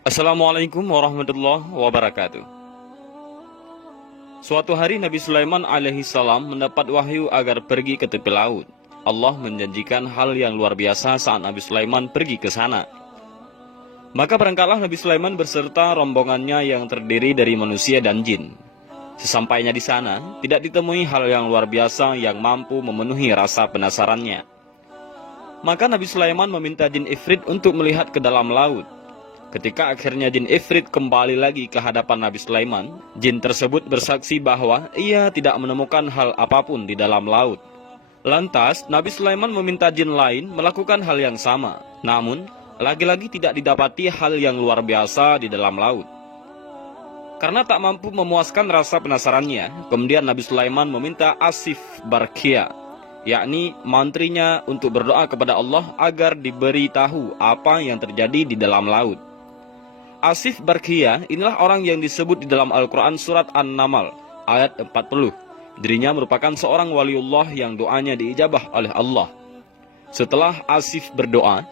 Assalamualaikum warahmatullahi wabarakatuh. Suatu hari Nabi Sulaiman alaihi salam mendapat wahyu agar pergi ke tepi laut. Allah menjanjikan hal yang luar biasa saat Nabi Sulaiman pergi ke sana. Maka berangkatlah Nabi Sulaiman beserta rombongannya yang terdiri dari manusia dan jin. Sesampainya di sana, tidak ditemui hal yang luar biasa yang mampu memenuhi rasa penasarannya. Maka Nabi Sulaiman meminta jin Ifrit untuk melihat ke dalam laut. Ketika akhirnya jin Ifrit kembali lagi ke hadapan Nabi Sulaiman, jin tersebut bersaksi bahwa ia tidak menemukan hal apapun di dalam laut. Lantas, Nabi Sulaiman meminta jin lain melakukan hal yang sama. Namun, lagi-lagi tidak didapati hal yang luar biasa di dalam laut. Karena tak mampu memuaskan rasa penasarannya, kemudian Nabi Sulaiman meminta Asif Barkhia, yakni mantrinya, untuk berdoa kepada Allah agar diberi tahu apa yang terjadi di dalam laut. Asif Barkhia inilah orang yang disebut di dalam Al-Quran surat An-Naml ayat 40. Dirinya merupakan seorang waliullah yang doanya diijabah oleh Allah. Setelah Asif berdoa,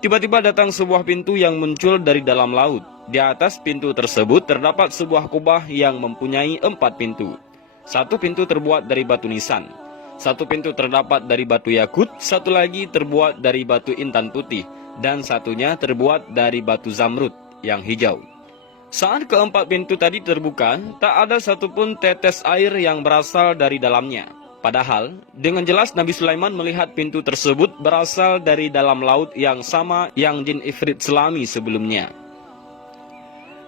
tiba-tiba datang sebuah pintu yang muncul dari dalam laut. Di atas pintu tersebut terdapat sebuah kubah yang mempunyai 4 pintu. Satu pintu terbuat dari batu nisan, satu pintu terdapat dari batu yakut, satu lagi terbuat dari batu intan putih, dan satunya terbuat dari batu zamrud yang hijau. Saat keempat pintu tadi terbuka, tak ada satupun tetes air yang berasal dari dalamnya. Padahal, dengan jelas Nabi Sulaiman melihat pintu tersebut berasal dari dalam laut yang sama yang jin Ifrit selami sebelumnya.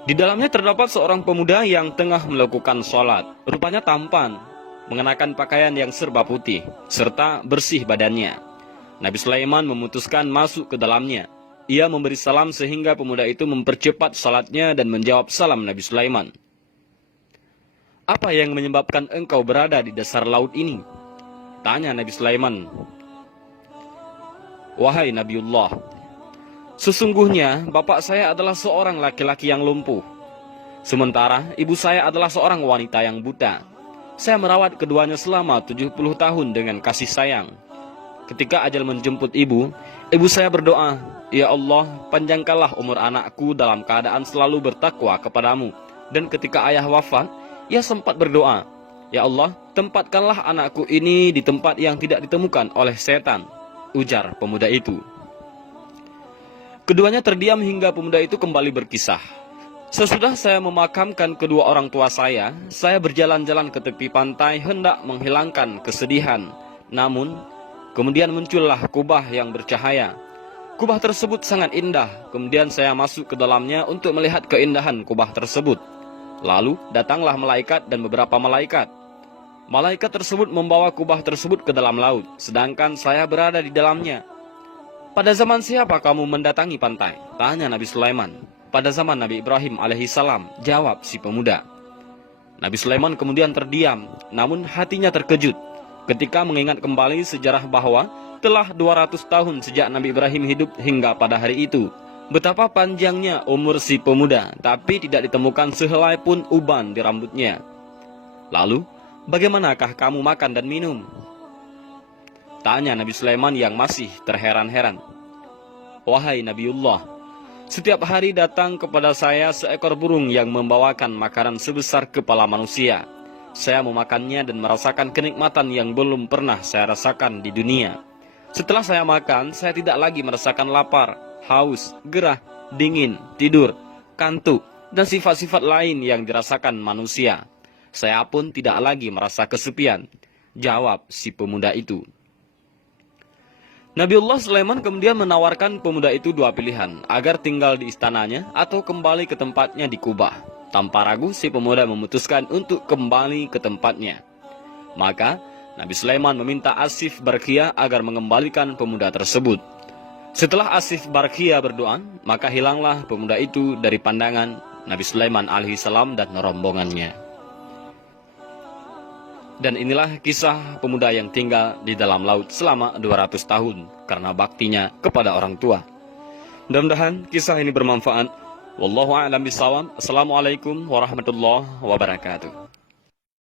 Di dalamnya terdapat seorang pemuda yang tengah melakukan sholat. Rupanya tampan, mengenakan pakaian yang serba putih, serta bersih badannya. Nabi Sulaiman memutuskan masuk ke dalamnya. Ia memberi salam sehingga pemuda itu mempercepat salatnya dan menjawab salam Nabi Sulaiman. "Apa yang menyebabkan engkau berada di dasar laut ini?" tanya Nabi Sulaiman. "Wahai Nabiullah, sesungguhnya bapak saya adalah seorang laki-laki yang lumpuh. Sementara ibu saya adalah seorang wanita yang buta. Saya merawat keduanya selama 70 tahun dengan kasih sayang. Ketika ajal menjemput ibu saya berdoa, 'Ya Allah, panjangkanlah umur anakku dalam keadaan selalu bertakwa kepadamu.' Dan ketika ayah wafat, ia sempat berdoa, 'Ya Allah, tempatkanlah anakku ini di tempat yang tidak ditemukan oleh setan,' ujar pemuda itu. Keduanya terdiam hingga pemuda itu kembali berkisah. 'Sesudah saya memakamkan kedua orang tua saya berjalan-jalan ke tepi pantai hendak menghilangkan kesedihan. Namun, kemudian muncullah kubah yang bercahaya. Kubah tersebut sangat indah. Kemudian saya masuk ke dalamnya untuk melihat keindahan kubah tersebut. Lalu datanglah malaikat dan beberapa malaikat. Malaikat tersebut membawa kubah tersebut ke dalam laut, sedangkan saya berada di dalamnya.' 'Pada zaman siapa kamu mendatangi pantai?' tanya Nabi Sulaiman. 'Pada zaman Nabi Ibrahim alaihissalam,' jawab si pemuda. Nabi Sulaiman kemudian terdiam, namun hatinya terkejut ketika mengingat kembali sejarah bahwa telah 200 tahun sejak Nabi Ibrahim hidup hingga pada hari itu. Betapa panjangnya umur si pemuda, tapi tidak ditemukan sehelai pun uban di rambutnya. 'Lalu, bagaimanakah kamu makan dan minum?' tanya Nabi Sulaiman yang masih terheran-heran. 'Wahai Nabiullah, setiap hari datang kepada saya seekor burung yang membawakan makanan sebesar kepala manusia. Saya memakannya dan merasakan kenikmatan yang belum pernah saya rasakan di dunia. Setelah saya makan, saya tidak lagi merasakan lapar, haus, gerah, dingin, tidur, kantuk, dan sifat-sifat lain yang dirasakan manusia. Saya pun tidak lagi merasa kesepian,' jawab si pemuda itu. Nabiullah Sulaiman kemudian menawarkan pemuda itu 2 pilihan, agar tinggal di istananya atau kembali ke tempatnya di Kubah. Tanpa ragu, si pemuda memutuskan untuk kembali ke tempatnya. Maka Nabi Sulaiman meminta Asif Barkhia agar mengembalikan pemuda tersebut. Setelah Asif Barkhia berdoa, maka hilanglah pemuda itu dari pandangan Nabi Sulaiman alaihissalam dan rombongannya. Dan inilah kisah pemuda yang tinggal di dalam laut selama 200 tahun karena baktinya kepada orang tua. Mudah-mudahan kisah ini bermanfaat. Wallahu a'lam bishawab. Assalamualaikum warahmatullahi wabarakatuh.